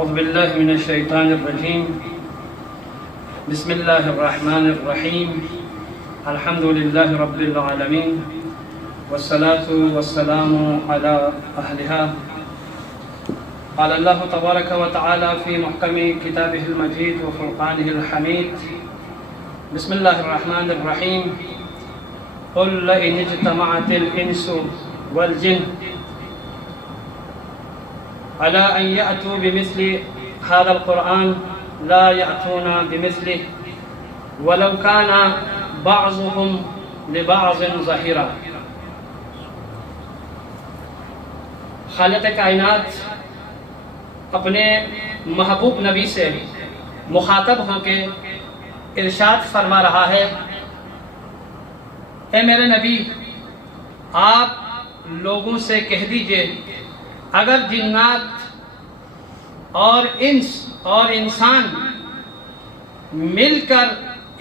اعوذ باللہ من الشیطان الرجیم بسم اللہ الرحمن الرحیم الحمد للہ رب العالمین والصلاة والسلام علی اہلہا قال اللہ تبارک و تعالی فی محکم کتابہ المجید وفرقانہ الحمید بسم اللہ الرحمن الرحیم قل لئن اجتمعت الانس والجن على أن يأتوا بمثل هذا القرآن لا يأتون بمثله ولو كان بعضهم لبعض ظهيرا. خالق کائنات اپنے محبوب نبی سے مخاطب ہو کے ارشاد فرما رہا ہے، اے میرے نبی، آپ لوگوں سے کہہ دیجئے اگر جنات اور انس اور انسان مل کر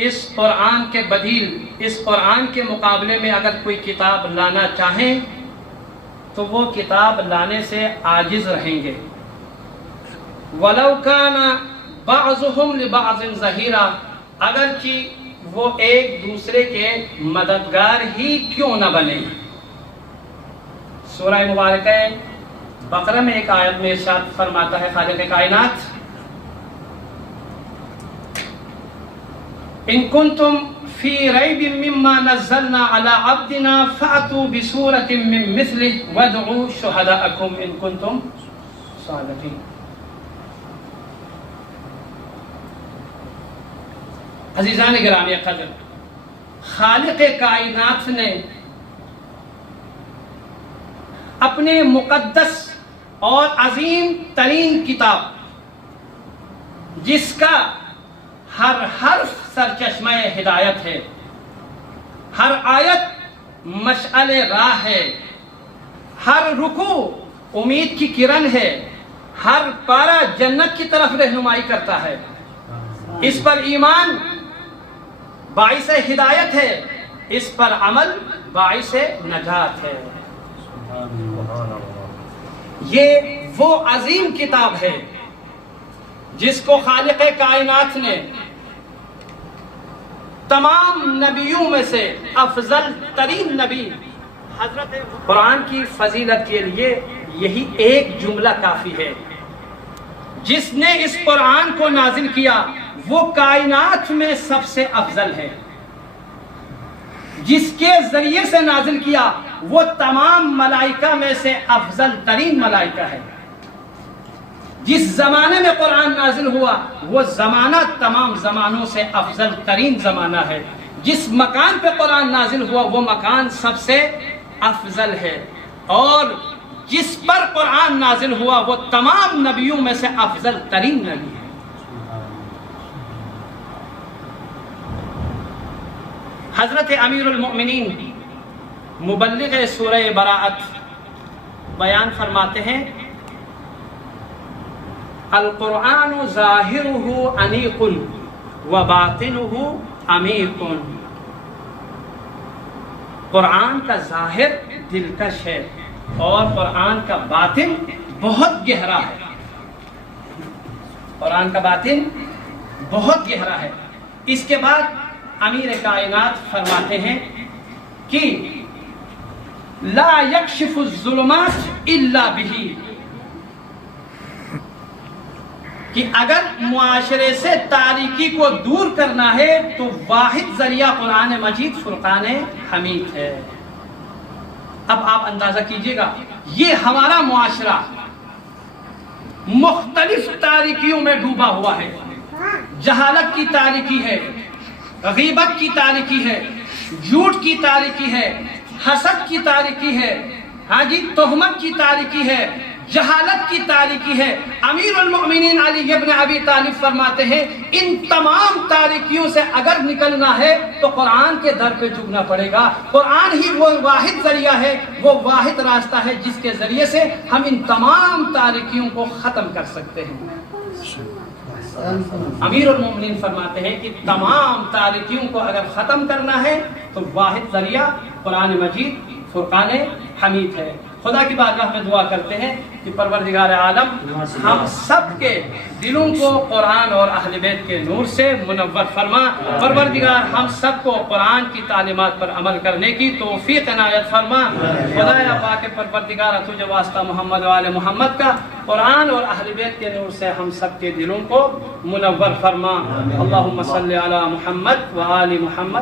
اس قرآن کے بدیل، اس قرآن کے مقابلے میں اگر کوئی کتاب لانا چاہیں تو وہ کتاب لانے سے عاجز رہیں گے. وَلَوْ كَانَ بَعْضُهُمْ لِبَعْضٍ ظَهِيرًا، اگرچہ وہ ایک دوسرے کے مددگار ہی کیوں نہ بنے. سورہ مبارکہ بقرہ میں ایک آیت میں ارشاد فرماتا ہے خالق کائنات، ان کنتم فی ریب مما نزلنا علی عبدنا فأتوا بسورة من مثله وادعوا شہداءکم ان کنتم صادقین. عزیزان گرامی قدر، خالق کائنات نے اپنے مقدس اور عظیم ترین کتاب، جس کا ہر حرف سرچشمہ ہدایت ہے، ہر آیت مشعل راہ ہے، ہر رکوع امید کی کرن ہے، ہر پارہ جنت کی طرف رہنمائی کرتا ہے، اس پر ایمان باعث ہدایت ہے، اس پر عمل باعث نجات ہے. یہ وہ عظیم کتاب ہے جس کو خالق کائنات نے تمام نبیوں میں سے افضل ترین نبی حضرت قرآن کی فضیلت کے لیے یہی ایک جملہ کافی ہے. جس نے اس قرآن کو نازل کیا وہ کائنات میں سب سے افضل ہے. جس کے ذریعے سے نازل کیا وہ تمام ملائکہ میں سے افضل ترین ملائکہ ہے. جس زمانے میں قرآن نازل ہوا وہ زمانہ تمام زمانوں سے افضل ترین زمانہ ہے. جس مکان پہ قرآن نازل ہوا وہ مکان سب سے افضل ہے، اور جس پر قرآن نازل ہوا وہ تمام نبیوں میں سے افضل ترین نبی ہے. حضرت امیر المؤمنین مبلغ سورہ براءت بیان فرماتے ہیں، القرآن ظاہرہ انیق و باطنہ عمیق. قرآن کا ظاہر دلکش ہے اور قرآن کا باطن بہت گہرا ہے. قرآن کا باطن بہت گہرا ہے. اس کے بعد امیر کائنات فرماتے ہیں کہ لا یکشف الظلمات الا بہ، کہ اگر معاشرے سے تاریکی کو دور کرنا ہے تو واحد ذریعہ قرآن مجید فرقان حمید ہے. اب آپ اندازہ کیجئے گا، یہ ہمارا معاشرہ مختلف تاریکیوں میں ڈوبا ہوا ہے. جہالت کی تاریکی ہے، غیبت کی تاریکی ہے، جھوٹ کی تاریکی ہے، حسد کی تاریکی ہے، تہمت کی تاریکی ہے، جہالت کی تاریکی ہے. امیر المؤمنین علی ابن ابی طالب فرماتے ہیں ان تمام تاریکیوں سے اگر نکلنا ہے تو قرآن کے در پہ جھکنا پڑے گا. قرآن ہی وہ واحد ذریعہ ہے، وہ واحد راستہ ہے جس کے ذریعے سے ہم ان تمام تاریکیوں کو ختم کر سکتے ہیں. امیر المومنین فرماتے ہیں کہ تمام تاریکیوں کو اگر ختم کرنا ہے تو واحد ذریعہ قرآن مجید فرقان حمید ہے. خدا کی بارگاہ میں دعا کرتے ہیں کہ پروردگار عالم ہم سب کے دلوں کو قرآن اور اہل بیت کے نور سے منور فرما. پروردگار ہم سب کو قرآن کی تعلیمات پر عمل کرنے کی توفیق عنایت فرما. خدایا پاک پروردگار تجھے واسطہ محمد و آل محمد کا قرآن اور اہل بیت کے نور سے ہم سب کے دلوں کو منور فرما. اللہم صلی علی محمد و آل محمد.